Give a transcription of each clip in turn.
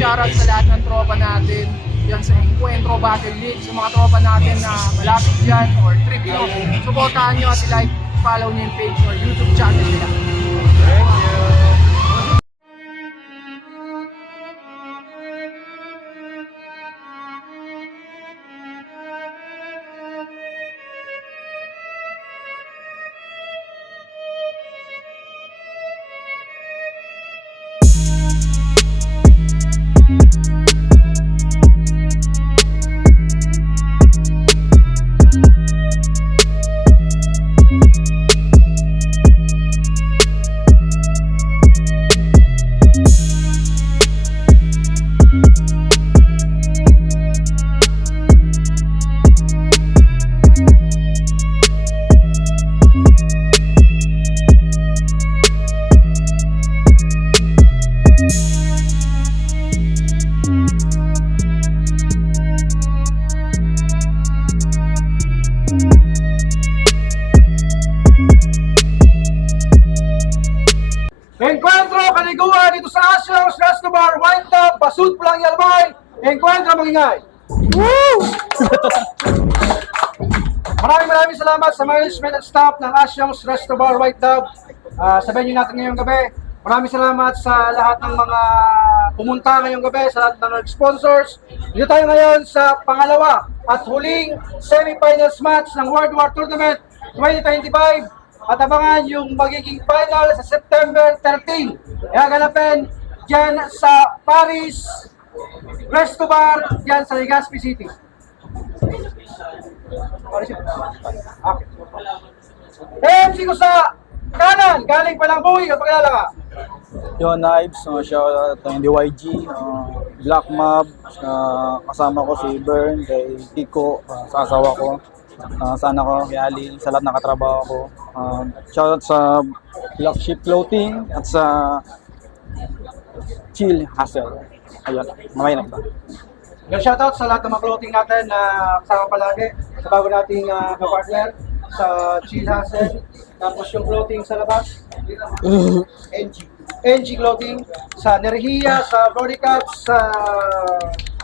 shoutout sa lahat ng tropa natin yan sa Encuentro Battle League, sa mga tropa natin na malapit dyan or trip nyo. Supportahan nyo at i-like, follow nyo yung page or YouTube channel nila. Thank you. Encuentro kaliguan dito sa Asyos Restobar, White Top, Basud Pulang Yalmay. Encuentro magingay. Woo! Maraming salamat sa management at staff ng Asyos Restobar, White Top. Sa venue natin ngayong gabi. Maraming salamat sa lahat ng mga pumunta ngayong gabi, sa lahat ng sponsors. Dito tayo ngayon sa pangalawa at huling semi-finals match ng World War Tournament 2025. At abangan yung magiging final sa September 13. Gaganapin dyan sa Paris, Restobar, dyan sa Legazpi City. Okay. MC ko sa kanan, galing pa ng buhay, kapaglalala ka. Yo, Knives, shoutout ng DYG, Black Mob, kasama ko si Bern, kay Kiko, sa asawa ko, sana ko, kay Ali, sa lahat ng katrabaho ko. Shoutout sa Black Sheep Clothing at sa Chill Hustle. Ayun, mamay na ba? Yung shoutout sa lahat ng mga clothing natin na kasama palagi sa bago nating partner sa Chill Hustle. Tapos yung clothing sa labas, NG Clothing, sa Nerhia, sa Body Caps, sa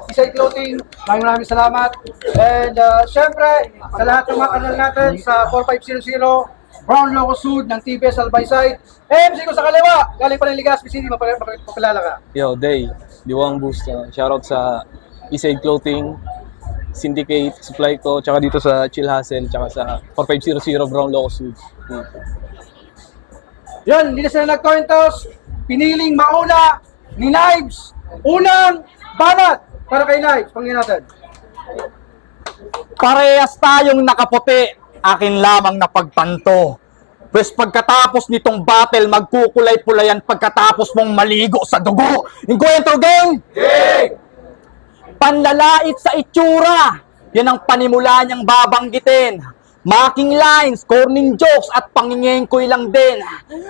Isay Clothing. Maraming salamat. And syempre, sa lahat ng mga kanal natin sa 4500, Brown Loco Sud ng TBS Albayside. MC ko sa kaliwa, galing pa ng Legazpi City, mapalala ka. Yo, Day, Diwang Boost. Shoutout sa Isay Clothing, Syndicate, Supply ko, tsaka dito sa Chill Hustle, tsaka sa 4500 Brown Loco Sud. Yan, hindi na sila nag-cointos. Piniling mauna ni Knives. Unang banat para kay Knives. Pangin natin. Parehas tayong nakaputi, akin lamang na pagtanto. Pues pagkatapos nitong battle, magkukulay-pulayan pagkatapos mong maligo sa dugo. Encuentro gang! Gang! Panlalait sa itsura, yan ang panimula niyang babanggitin. Making lines, corning jokes at pangingengkoy lang din.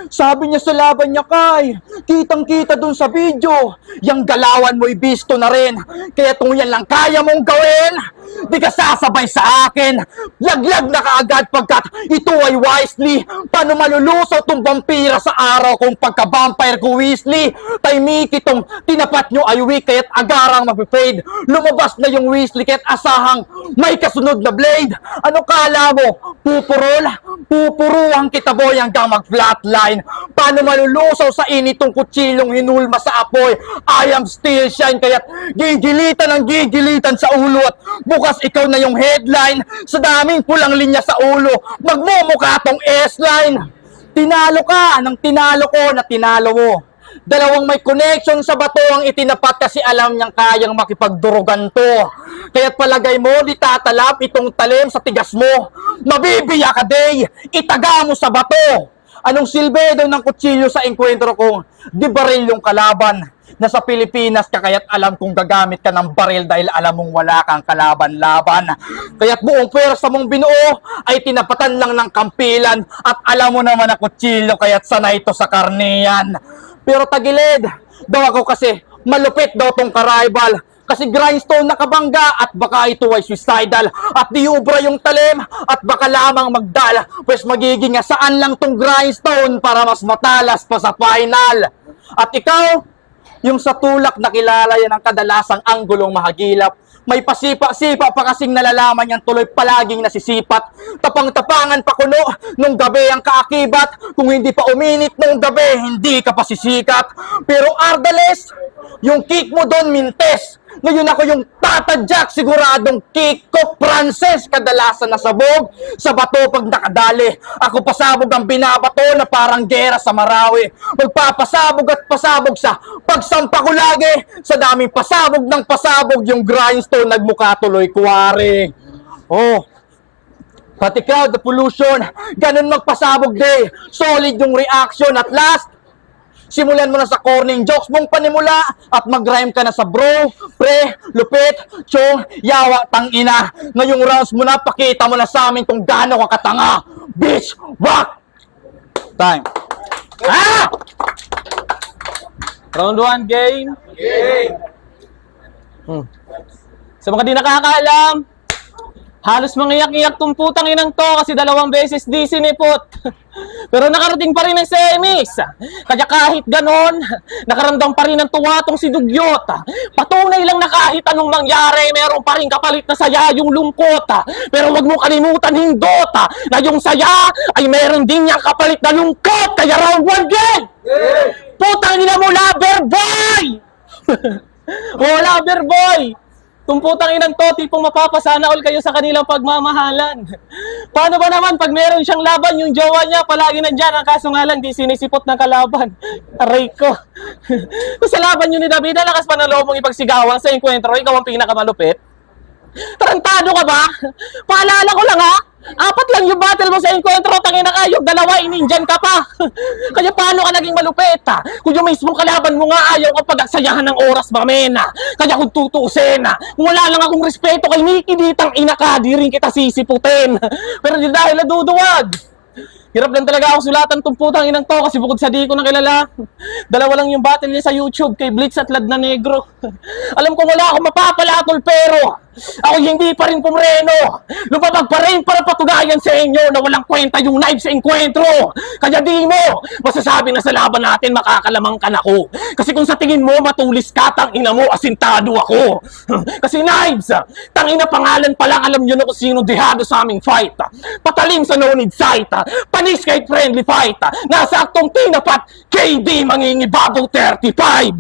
Sabi niya sa laban niya kay, kitang-kita dun sa video, yung galawan mo'y bisto na rin. Kaya kung yan lang kaya mong gawin, di ka sasabay sa akin. Laglag na kaagad pagkat ito ay wisely. Paano malulusaw tong vampira sa araw kung pagka-vampire ko Weasley? Taimiki tong tinapat nyo ay weak kaya't agarang mapipade. Lumabas na yung Weasley kaya't asahang may kasunod na blade. Ano kala mo? Pupurol? Pupuruhan kita boy hanggang mag-flatline. Paano malulusaw sa initong kutsilong hinulma sa apoy? I am still shine kaya't gigilitan ang gigilitan sa ulo at bukas ikaw na yung headline. Sa daming pulang linya sa ulo, magmumukha tong S-line. Tinalo ka ng tinalo ko na tinalo mo. Dalawang may connection sa bato ang itinapat kasi alam niyang kayang makipagdurugan to. Kaya't palagay mo, di tatalap itong talim sa tigas mo. Mabibiya ka, Day! Itaga mo sa bato! Anong silbi daw ng kutsilyo sa enkwentro kong di baril yung kalaban? Nasa Pilipinas ka kaya't alam kong gagamit ka ng baril dahil alam mong wala kang kalaban-laban. Kaya't buong pwersa mong binuo ay tinapatan lang ng kampilan at alam mo naman na kutsilyo kaya't sanay ito sa karniyan. Pero tagilid, daw ako kasi malupit daw tong karibal. Kasi grindstone nakabangga at baka ito ay suicidal. At di ubra yung talim at baka lamang magdala. Pues magiging saan lang tong grindstone para mas matalas pa sa final. At ikaw, Yung sa tulak na kilala yan ang kadalasang anggulong mahagilap. May pasipa-sipa pa kasing nalalaman yan tuloy palaging nasisipat. Tapang-tapangan pa kuno nung gabi ang kaakibat. Kung hindi pa uminit nung gabi, hindi ka pa sisikat. Pero Ardales, yung kick mo doon mintes. Ngayon ako yung tatadyak, siguradong kick ko, Frances, kadalasan nasabog sa bato pag nakadali. Ako pasabog ang binabato na parang gera sa Marawi. Magpapasabog at pasabog sa pagsampa ko lagi. Sa daming pasabog ng pasabog, yung grindstone nagmukha tuloy kuwari. Oh, pati crowd, the pollution, ganun magpasabog day. Solid yung reaction at last, simulan mo na sa corning jokes mong panimula at mag-rhyme ka na sa bro, pre, lupit, chong, yawa, tangina. Ngayong rounds mo na, pakita mo na sa amin kung gaano ka katanga. Bitch, rock! Time. Ah! Round 1, game. Sa mga di nakakaalam, halos mangiyak-iyak tong putang inang to kasi 2 beses di sinipot. Pero nakarating pa rin ang semis. Kaya kahit ganon, nakaramdam pa rin ng tuwa tong si Dugyot. Patunay lang na kahit anong mangyari, meron pa rin kapalit na saya yung lungkot. Pero wag mo kalimutan hindot na yung saya ay meron din niyang kapalit na lungkot. Kaya round 1 game! Putang ina mo, lover boy! Oh, lover boy! Kung putang inang to, tipong mapapasana all kayo sa kanilang pagmamahalan. Paano ba naman pag meron siyang laban, yung jowa niya palagi nandyan, ang kaso nga lang, di sinisipot ng kalaban. Aray ko. Sa laban yun ni David, lakas pa ng loob mong ipagsigawan sa enkwentro, ikaw ang pinakamalupit. Tarantado ka ba? Paalala ko lang ha, 4 lang yung battle mo sa enkwentro, tangina ka, yung 2 ininjan ka pa. Kaya paano ka naging malupit ha? Kung yung mismong kalaban mo nga ayaw ka pag-aksayahan ng oras mamena. Kaya kung tutuusin kung wala lang akong respeto kay Mickey, ditang ina ka, di rin kita sisiputin. Pero di dahil naduduwag. Hirap lang talaga ako sulatan tong putang inang to kasi bukod sa di ko na kilala, 2 lang yung battle niya sa YouTube kay Blitz at Lad na Negro. Alam ko wala akong mapapalatol pero ako hindi pa rin pumreno. Lumabag pa rin para patunayan sa inyo na walang kwenta yung knife sa enkwentro. Kaya di mo masasabi na sa laban natin makakalamang ka na ko. Kasi kung sa tingin mo matulis ka, tangina mo asintado ako. Kasi knives, tangina pangalan pa lang alam nyo na kung sino dehado sa aming fight. Patalim sa no need sight, panis kahit friendly fight. Nasa aktong tinapat, KD mangingibabaw 35.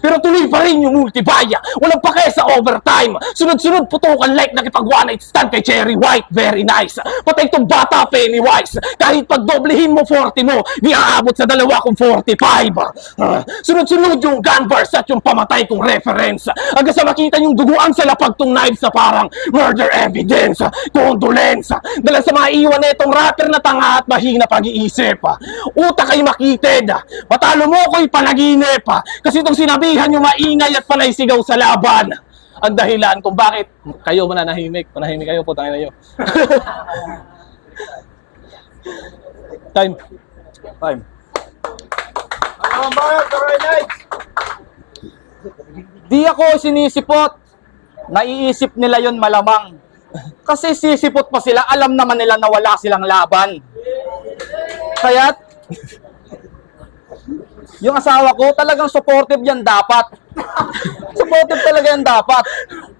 Pero tuloy pa rin yung multibaya. Walang pake sa overtime. Sunod-sunod putukan like nakipag one night stand kay Cherry White. Very nice. Patay tong bata Pennywise. Kahit pagdoblehin mo 40 mo, di aabot sa 2 kung 45. Sunod-sunod yung gun bars at yung pamatay kong reference. Hanggang sa makita yung duguan sa lapag tong knives sa parang murder evidence. Condolence. Dahil sa mga iwan na itong rapper na tanga at mahina pag-iisip. Utak ay makitid. Matalo mo ko'y panaginip. Kasi itong sinabihan yung maingay at panay sigaw sa laban. Ang dahilan kung bakit kayo mananahimik. Manahimik kayo po, tangin na nyo. Time. Di ako sinisipot. Naiisip nila yon malamang. Kasi sisipot pa sila, alam naman nila na wala silang laban. Kaya yung asawa ko talagang supportive yan dapat. Supportive talaga yan dapat.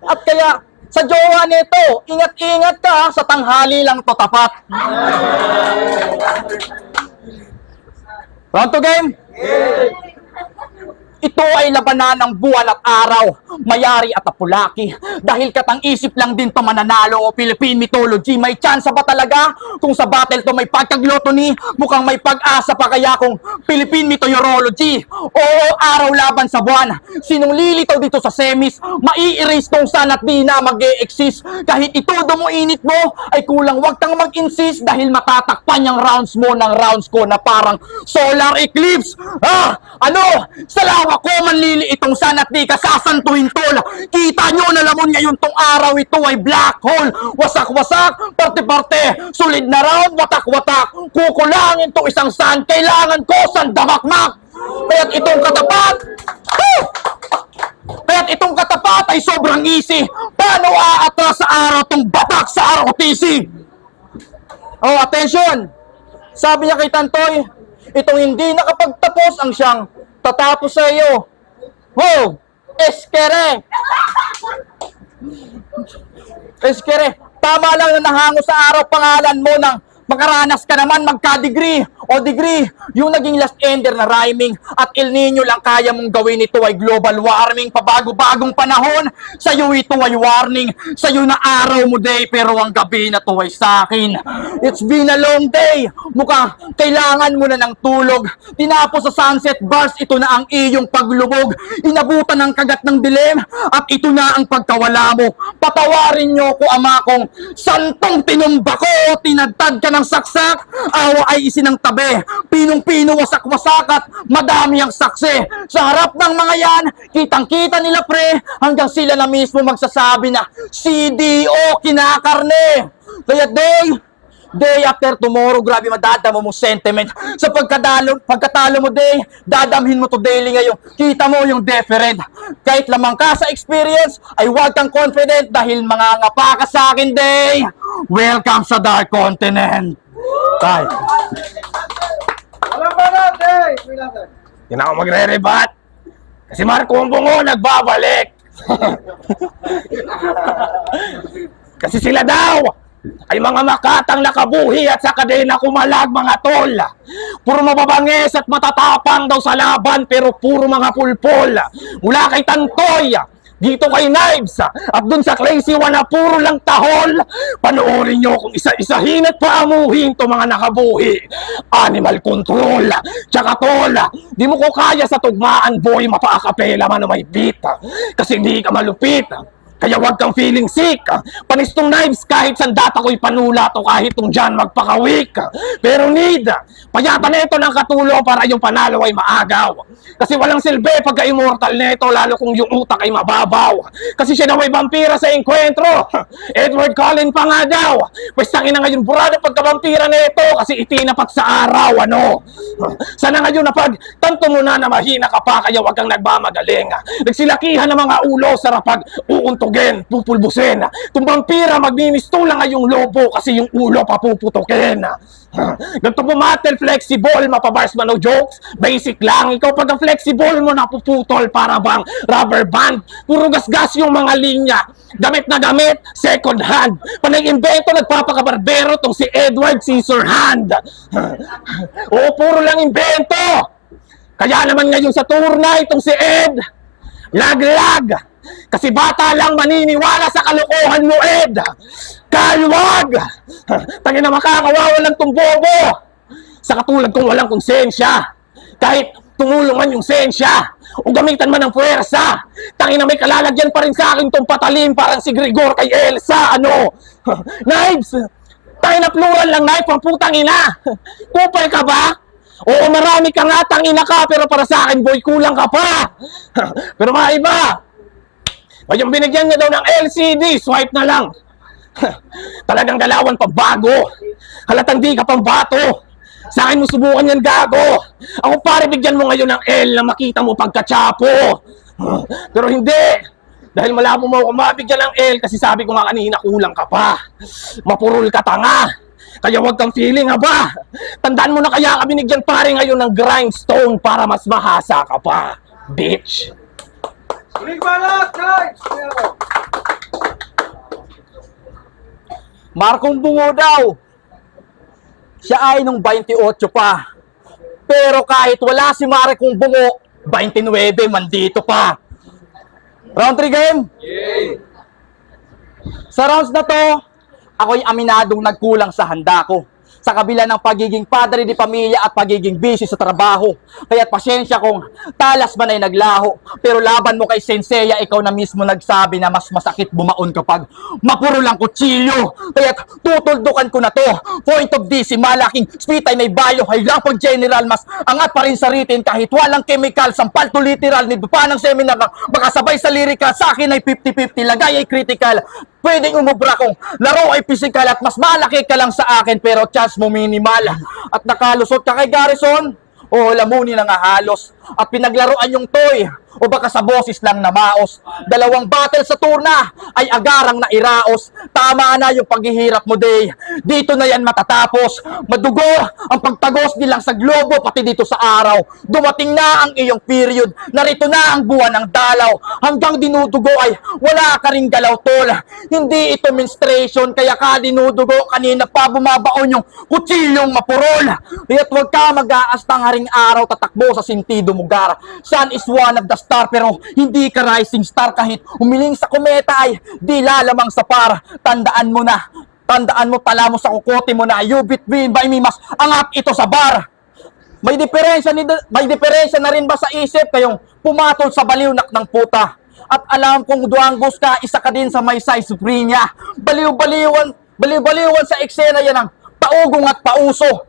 At kaya sa jowa nito, ingat-ingat ka sa tanghali lang to tapat. Round to game? Ito ay labanan ng buwan at araw, mayari at apulaki. Dahil katang isip lang din to mananalo o Philippine mythology. May chance ba talaga? Kung sa battle to may pagkaglotony, mukhang may pag-asa pa kaya kung Philippine meteorology. Oo, araw laban sa buwan. Sinong lilitaw dito sa semis, mai-erase tong sun at di na mag-e-exist. Kahit itodo mo init mo, ay kulang wag kang mag-insist dahil matatakpan yung rounds mo ng rounds ko na parang solar eclipse. Ano? Salamat ko manlili itong sun at di ka sasantuhin tol. Kita nyo na lamon ngayon tong araw ito ay black hole. Wasak-wasak, parte-parte, solid na round, watak-watak. Kukulangin tong isang sun, kailangan ko sandamakmak. Kaya't itong katapat ay sobrang easy. Paano aatras sa araw tong batak sa ROTC? Oh, attention! Sabi niya kay Tantoy, itong hindi nakapagtapos ang siyang tatapos sa iyo. Wow! Eskere! Eskere, tama lang na nahango sa araw pangalan mo ng makaranas ka naman magka-degree o degree. Yung naging last ender na rhyming at El Nino lang kaya mong gawin, ito ay global warming. Pabago-bagong panahon, sa'yo ito ay warning. Sa'yo na araw mo day, pero ang gabi na to ay sa'kin. It's been a long day. Mukhang kailangan mo na ng tulog. Tinapos sa sunset bars, ito na ang iyong paglubog. Inabutan ng kagat ng dilim at ito na ang pagkawala mo. Patawarin niyo ko, ama kong santong tinumba ko. Tinadtad ka ng saksak, awa ay isinang tabi. Pinong-pino, wasak-wasak at madami ang saksi. Sa harap ng mga yan, kitang-kita nila pre, hanggang sila na mismo magsasabi na CDO kinakarne. Kaya day after tomorrow, grabe madadama mo sentiment. Sa pagkatalo mo day, dadamhin mo to daily ngayon. Kita mo yung different. Kahit lamang ka sa experience, ay huwag kang confident dahil mangangapa ka sa akin day. Welcome sa Dark Continent. Bye. Walang banat, day! Hindi na ako magre-rebat. Kasi Marco ang bungo, nagbabalik. Kasi sila daw ay mga makatang nakabuhi at sa kadena kumalag, mga tol. Puro mababangis at matatapang daw sa laban, pero puro mga pulpol. Mula kay Tantoy, dito kay Knives, at dun sa Crazy One na puro lang tahol. Panoorin nyo kung isa-isahin at paamuhin to mga nakabuhi. Animal control, tsaka tol, di mo ko kaya sa tugmaan, boy, mapaakapela man o may beat. Kasi di ka malupit. Kaya wag kang feeling sick. Panistong Knives, kahit sandata ko'y panula to, kahit tong dyan magpakawik. Pero need, payata na ito ng katulong para yung panalo ay maagaw. Kasi walang silbi pagka-immortal nito, lalo kung yung utak ay mababaw. Kasi siya na may vampira sa enkwentro. Edward Cullen pa nga daw. Pues tangina ngayon burado pagka-vampira nito, kasi itinapat sa araw, ano. Sana ngayon na pag tanto mo na mahina ka pa, kaya wag kang nagmamagaling. Nagsilakihan ng mga ulo sa rapag uuntugin, pupulbusin. Kung vampira, magmimistulang ngayong lobo kasi yung ulo papuputukin. Ganito po matel, flexible, mapabars man o jokes, basic lang. Ikaw pag ang flexible mo napuputol para bang rubber band. Puro gasgas yung mga linya. Gamit na gamit, second hand. Panay-invento, nagpapakabarbero tong si Edward Scissorhand. Oo, puro lang invento. Kaya naman ngayon sa tour na itong si Ed, lag-lag. Kasi bata lang maniniwala sa kalokohan mo, Ed. Kalwag! Tangin na makakawawalan tong bobo. Sa katulad kong walang konsensya. Kahit tumulungan yung sensya o gamitan man ng puwersa, tangin na may kalalagyan pa rin sa akin tong patalim parang si Gregor kay Elsa, ano. Knives! Tangin na plural lang, knife, ang putang ina. Kupal ka ba? Oo, marami ka nga, tangina ka, pero para sa akin, boy, kulang ka pa. Pero mga iba, yung binigyan niya daw ng LCD, swipe na lang. Talagang galawan pa bago. Halatang di ka pang bato. Sa akin mo subukan yan, gago. Ako pare, bigyan mo ngayon ng L na makita mo pagkatsapo. Pero hindi. Dahil malabo mo ako mabigyan ng L kasi sabi ko nga kanina kulang ka pa. Mapurul ka tanga. Kaya wag kang feeling, haba. Tandaan mo na kaya ka binigyan pare ngayon ng grindstone para mas mahasa ka pa. Bitch. Huling banat, guys! Markong Bungo daw. Siya ay nung 28 pa. Pero kahit wala si Markong Bungo, 29 mandito pa. Round 3 game? Yay! Sa rounds na to, ako'y aminadong nagkulang sa handa ko. Sa kabila ng pagiging padre di pamilya at pagiging busy sa trabaho. Kaya't pasensya kung talas man ay naglaho. Pero laban mo kay Senseiya, ikaw na mismo nagsabi na mas masakit bumaon kapag mapuro lang kutsilyo. Kaya't tutuldukan ko na to. Point of DC, malaking spit ay may bayo. Higlang pag general, mas angat pa rin sa written kahit walang chemical. Sampal to literal, nito pa ng seminar. Baka sabay sa lyrical, sa akin ay 50-50, lagay ay critical. Pwedeng umubra kung laro ay physical at mas malaki ka lang sa akin pero chance mo minimal. At nakalusot ka kay Garrison, o lamunin na nga halos. At pinaglaruan yung toy, O baka sa boses lang na maos? 2 battle sa turna ay agarang na iraos. Tama na yung paghihirap mo, day. Dito na yan matatapos. Madugo ang pagtagos nilang sa globo, pati dito sa araw. Dumating na ang iyong period. Narito na ang buwan ng dalaw. Hanggang dinudugo ay wala ka ring galaw, tol. Hindi ito menstruation, kaya ka dinudugo. Kanina pa bumabaon yung kutsilyong mapurol. Kaya't huwag ka mag-aastang haring araw, tatakbo sa sentido mugar. Sun is one of the star, pero hindi ka rising star. Kahit umiling sa kometa ay di lalamang sa par. Tandaan mo na, tandaan mo, tala mo sa kukote mo na, you between by me, mas angat ito sa bar. May diferensya na rin ba sa isip kayong pumatol sa baliwnak ng puta? At alam kong duanggos ka, isa ka din sa may size niya. Baliw-baliwan sa eksena yan ang paugong at pauso.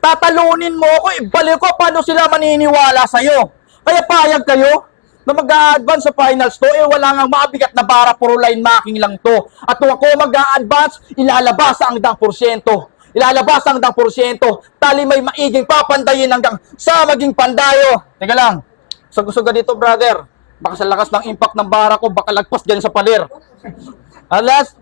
Tatalunin mo ako, ibaliw ko, paano sila maniniwala sa'yo? Kaya payag kayo na mag-a-advance sa finals to, wala nga mabigat na bara, puro line marking lang to. At kung ako mag-a-advance, ilalabas ang 10%. Ilalabas ang 10%. Tali may maiging papandayin hanggang sa maging pandayo. Teka lang, suga dito, brother. Baka sa lakas ng impact ng bara ko, baka lagpas dyan sa palir. Alas,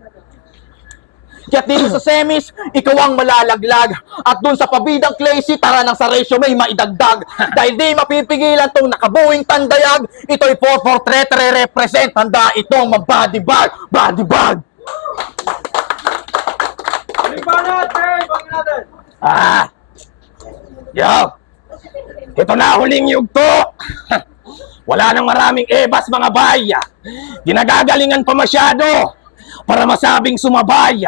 kaya dito sa semis, ikaw ang malalaglag. At dun sa pabidang Clay, tara ng sa ratio may maidagdag. Dahil di mapipigilan tong nakabuing tandayag, ito'y 4-4-3 represent. Handa itong mabody bag. Body bag. Yo, ito na huling yugto. Wala nang maraming ebas, mga baya. Ginagagalingan pa masyado para masabing sumabay.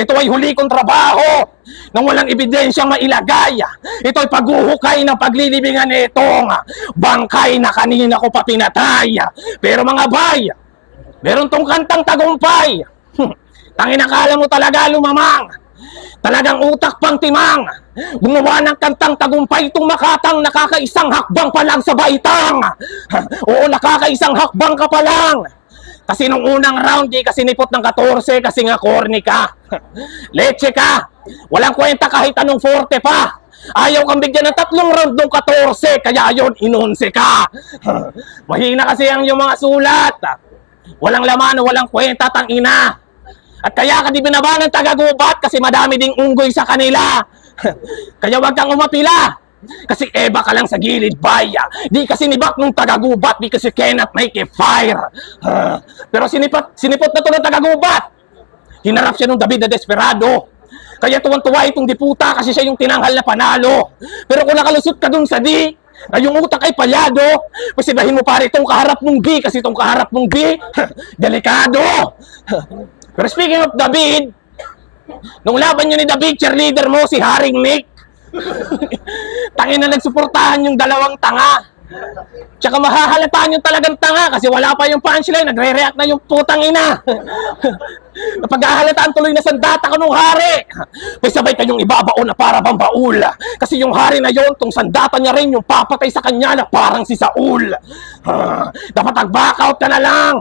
Ito ay huli kong trabaho nang walang ebidensyang mailagay. Ito ay paghuhukay ng paglilibingan nitong bangkay na kanina ko pa pinatay. Pero mga bay, meron tong kantang tagumpay. Tangin, akala mo talaga lumamang. Talagang utak pang timang. Gumawa ng kantang tagumpay itong Makatang, nakakaisang hakbang pa lang sa baitang. Oo, nakakaisang hakbang ka pa lang. Kasi nung unang round, di kasi nipot ng 14 kasi nga corny ka. Leche ka. Walang kwenta kahit anong forte pa. Ayaw kang bigyan ng 3 round ng 14, kaya yun, inunse ka. Mahina kasi ang yung mga sulat. Walang laman, walang kwenta, tangina. At kaya ka di binaba ng taga-gubat kasi madami ding unggoy sa kanila. Kaya wag kang umapila. Kasi eba ka lang sa gilid, baya. Di kasi nibak nung taga-gubat, di kasi cannot make a fire. Pero sinipot na to ng taga-gubat. Hinarap siya nung David na desperado. Kaya tuwan-tuwa itong diputa kasi siya yung tinanghal na panalo. Pero kung nakalusot ka dun sa di, na yung utak ay palyado, pasibahin mo pare itong kaharap mong di, kasi itong kaharap mong di, delikado. Pero speaking of David, nung laban nyo ni David, cheerleader mo si Haring Nick. Tangin na nagsuportahan yung dalawang tanga. Tsaka mahahalataan yung talagang tanga kasi wala pa yung punchline, nagre-react na yung putang ina. Napag-ahalataan tuloy na sandata ko nung hari. May sabay kayong ibabao na para bang baul. Kasi yung hari na yon, tong sandata niya rin yung papatay sa kanya na parang si Saul. Dapat nag-back out ka na lang.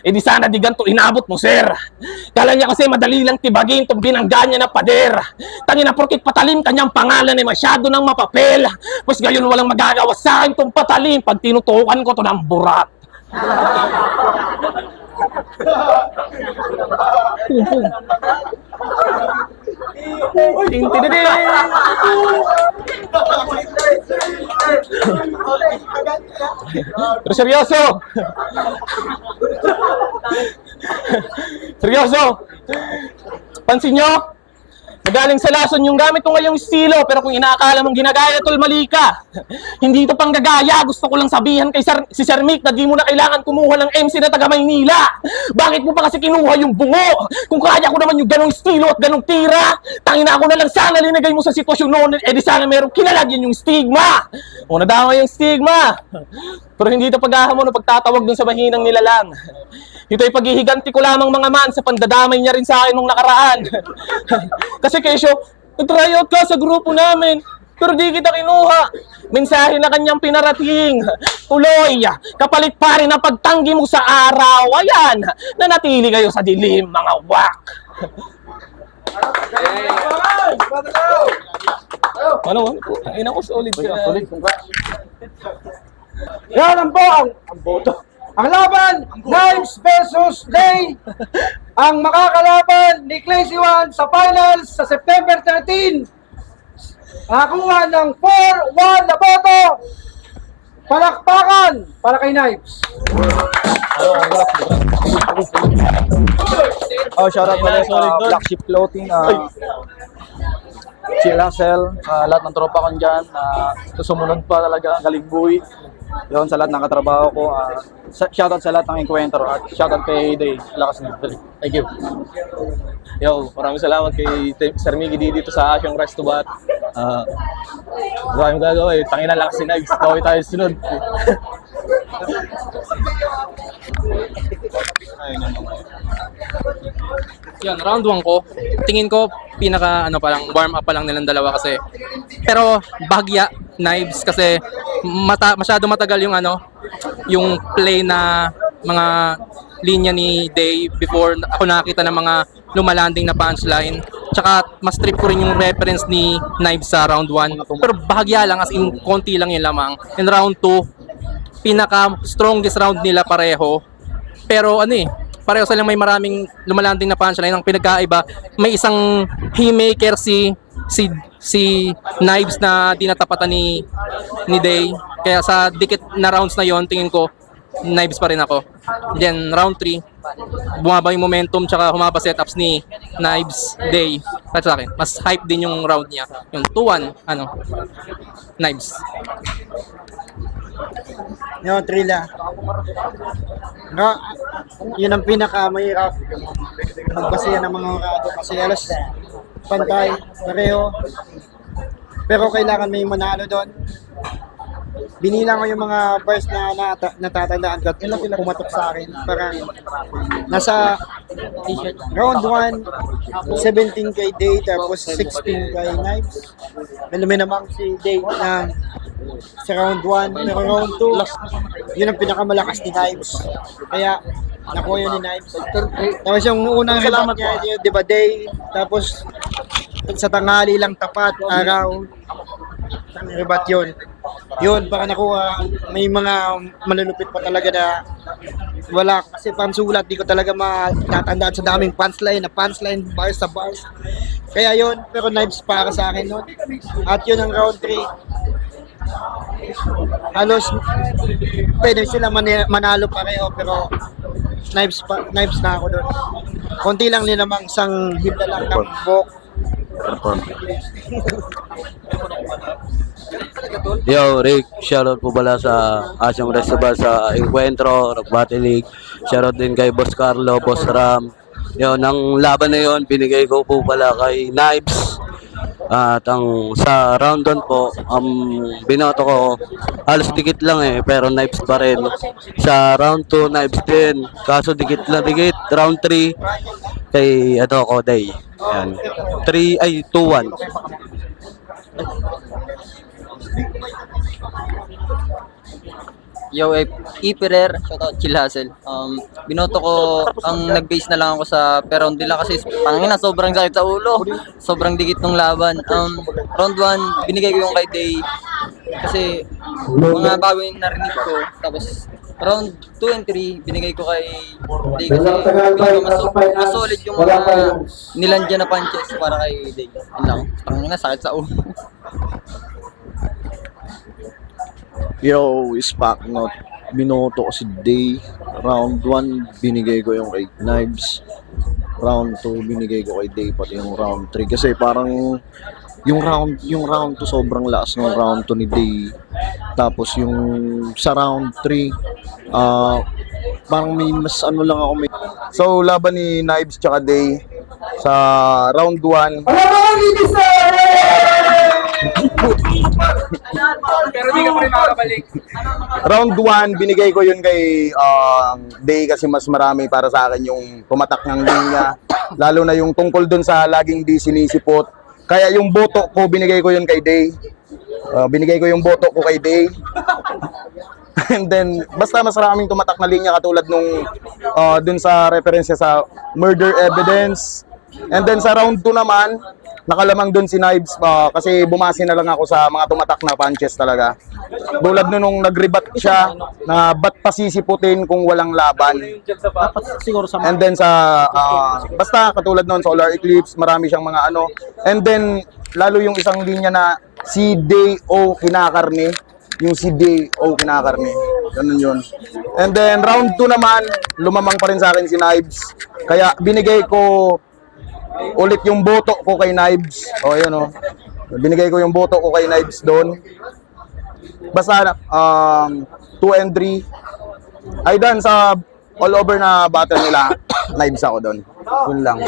Eh di sana di ganito inabot mo, sir. Kala niya kasi madali lang tibagin itong binangga niya na pader. Tangin na porkit patalim kanyang pangalan ay masyado ng mapapel. Pues gayon walang magagawa sa akin itong patalim pag tinutukan ko to ng burat. Pero seryoso. Seryoso. Pansin nyo? Nagaling sa lason yung gamit ko ngayong estilo, pero kung inaakala mong ginagaya, tol, mali ka. Hindi ito pang gagaya. Gusto ko lang sabihan kay si Sir Mick na di mo na kailangan kumuha ng MC na taga Maynila. Bakit mo pa kasi kinuha yung bungo? Kung kaya ko naman yung ganong estilo at ganong tira, tangin na ako na lang sana linagay mo sa sitwasyon noon, eh di sana merong kinalagyan yung stigma. O nadama yung stigma. Pero hindi ito paghahamon o pagtatawag dun sa mahinang nilalang. Ito ay paghihiganti ko lamang mga man sa pandadamay niya rin sa akin nung nakaraan. Kasi kesyo, nag-try out ka sa grupo namin, pero di kita kinuha. Mensahe na kanyang pinarating. Tuloy, kapalit pa rin ang pagtanggi mo sa araw. Ayan, nanatili kayo sa dilim, mga wak. Ano? Ay, naku, solid ka. Yan ang boto. Ang laban, Knives versus Day. Ang makakalaban ni Crazy One sa finals sa September 13. Nakakuha ng 4-1 na boto. Palakpakan para kay Knives. Shoutout pala sa Black Sheep Clothing, Chill Hustle, lahat ng tropa ko dyan, sumunod pa talaga, galing buhay. Yun, sa lahat ng katrabaho ko, shoutout sa lahat ng enkwentro at shoutout kay Day, lakas na. Thank you. Yo, maraming salamat kay Sir Miggy dito sa Asyong Resto Bar. Maraming gagawin. Tangina lang si Knives. Gawin tayo sunod. Yan, round 1 ko. Tingin ko pinaka parang warm up pa lang nilang dalawa kasi. Pero bahagya Knives kasi masyado matagal yung yung play na mga linya ni Day before ako nakakita ng mga lumalanding na punchline. Tsaka mas trip ko rin yung reference ni Knives sa round 1. Pero bahagya lang, as in konti lang yung lamang. In round 2, pinaka strongest round nila pareho. Pero pareho silang may maraming lumalanding na punchline. Ang pinagkaiba, may isang haymaker si Knives na dinatapatan ni Day. Kaya sa dikit na rounds na yon, tingin ko Knives pa rin ako. Then round 3, bumaba yung momentum tsaka humaba setups ni Knives Day. At sa akin, mas hype din yung round niya. Yung 2-1, Knives. Yung Trilla. Yun ang pinakamahirap magbasihan ng mga orado kasi alas pantay, pareho. Pero kailangan may manalo doon. Binilang ko yung mga bars na natatandaan ko at pumatok sa akin. Parang nasa round 1, 17 kay Day, tapos 16 kay Knives. May naman si Day na sa round 1, pero round 2, yun ang pinakamalakas ni Knives. Kaya nakuha yun ni Knives. Tapos yung unang rebat niya, di ba Day, tapos sa tanghali lang tapat, araw, ang rebat yun. Yun, baka nakuha, may mga malulupit pa talaga na wala. Kasi pansulat, di ko talaga matatandaan sa daming punchline, bars sa bars. Kaya yun, pero Knives para sa akin nun. At yun ang round 3. Halos, pwede sila manalo pareho, pero Knives na ako doon. Konti lang nilamang isang hibla lang ng buhok. Yo, Rick, shoutout po pala sa Asyong Restaurant sa Encuentro, Rock Battle League. Shoutout din kay Boss Carlo, Boss Ram. Yo, nang laban na yon, binigay ko po pala kay Knives. At sa round 1 po, binoto ko, halos dikit lang pero Knives pa rin. Sa round 2, Knives din. Kaso dikit lang dikit. Round 3, kay Day. Yan. 2-1. Yo, Iperer, shoutout Chill Hustle. Binoto ko, ang nag-base na lang ako sa per round nila kasi tangina sobrang sakit sa ulo. Sobrang dikit ng laban. Round 1, binigay ko yung kay Day kasi mga bago yung narinig ko. Tapos round 2 and 3, binigay ko kay Day kasi mas solid yung mga nilandya na punches para kay Day. Yun lang. Tangina sakit sa ulo. Yo, Spack Not. Binoto ko si Day. Round 1, binigay ko yung kay Knives. Round 2, binigay ko kay Day, pati yung round 3. Kasi parang yung round 2 sobrang lakas ng round 2 ni Day. Tapos yung sa round 3, parang may mas lang ako. So, laban ni Knives tsaka Day sa round 1. Pero di ka pa rin makakabalik. Round 1, binigay ko yun kay Day kasi mas marami para sa akin yung pumatak ng linya. Lalo na yung tungkol dun sa laging di sinisipot. Kaya yung boto ko, binigay ko yun kay Day. Binigay ko yung boto ko kay Day. And then, basta mas maraming tumatak na linya katulad nung dun sa referensya sa murder evidence. And then sa round 2 naman, nakalamang dun si Knives kasi bumasi na lang ako sa mga tumatak na punches talaga. Tulad nung nag-rebat siya na ba't pasisiputin kung walang laban. Dapat siguro sa And then basta katulad nun, Solar Eclipse, marami siyang mga ano. And then, lalo yung isang linya na si Day-O kinakarne. Yung si Day-O kinakarne. Ganun yun. And then, round 2 naman, lumamang pa rin sa akin si Knives. Kaya binigay ko ulit yung boto ko kay Knives. O, yun o. Binigay ko yung boto ko kay Knives doon. Basta, 2 and 3. Ay, dan sa all over na battle nila, Knives ako doon. Yun lang.